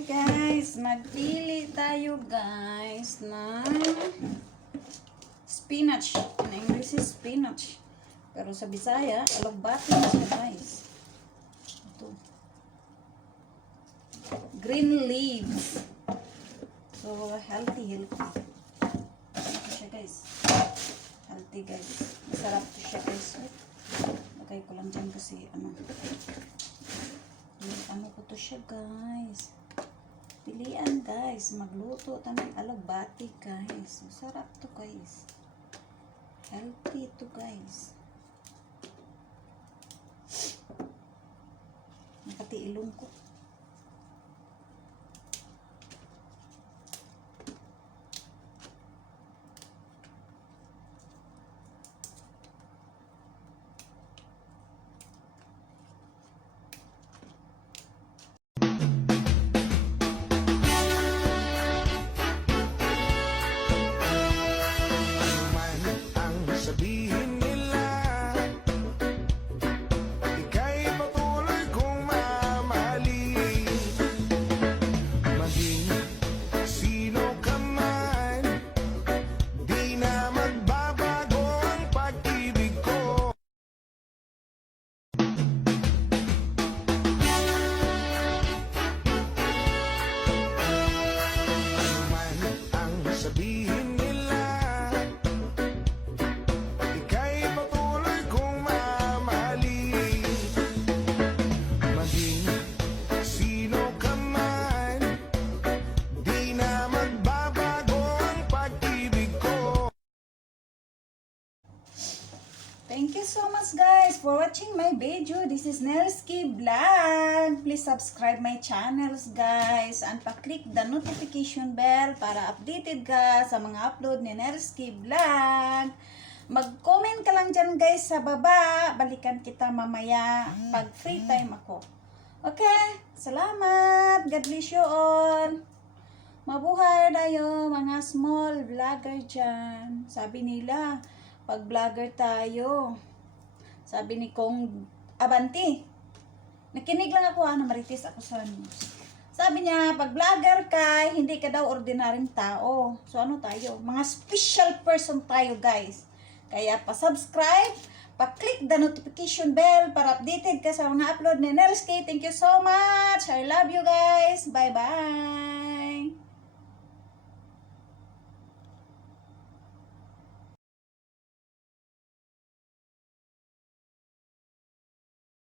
Okay guys, magpili tayo guys ng spinach. In English is spinach. Pero sa Bisaya, alugbati na siya guys. Ito. Green leaves. So, healthy. Ito siya guys. Healthy guys. Masarap to siya guys. Lagay ko lang dyan kasi ano ko to siya guys. Pilian guys. Magluto tayo ng alugbati guys. Masarap to guys. Healthy to guys. Nakati ilong ko. Sabihin nila, ika'y patuloy kong mamahalin. Maging sino ka man, di na magbabago ang pag-ibig ko. Man ang sabihin nila, Thank you so much guys for watching my video. This is Nelsky Vlog. Please subscribe my channels guys and pa-click the notification bell para updated ka sa mga upload ni Nelsky Vlog. Mag-comment ka lang dyan guys sa baba. Balikan kita mamaya pag free time ako. Okay? Salamat. God bless you all. Mabuhay tayo mga small vlogger dyan. Sabi nila, pag vlogger tayo, sabi ni Kong Abanti, nakinig lang ako na marites ako sa news. Sabi niya, pag vlogger ka, hindi ka daw ordinaryong tao. So ano tayo? Mga special person tayo guys. Kaya pa-subscribe, pa-click the notification bell para updated ka sa mga upload ni Nelsky. Thank you so much. I love you guys. Bye-bye.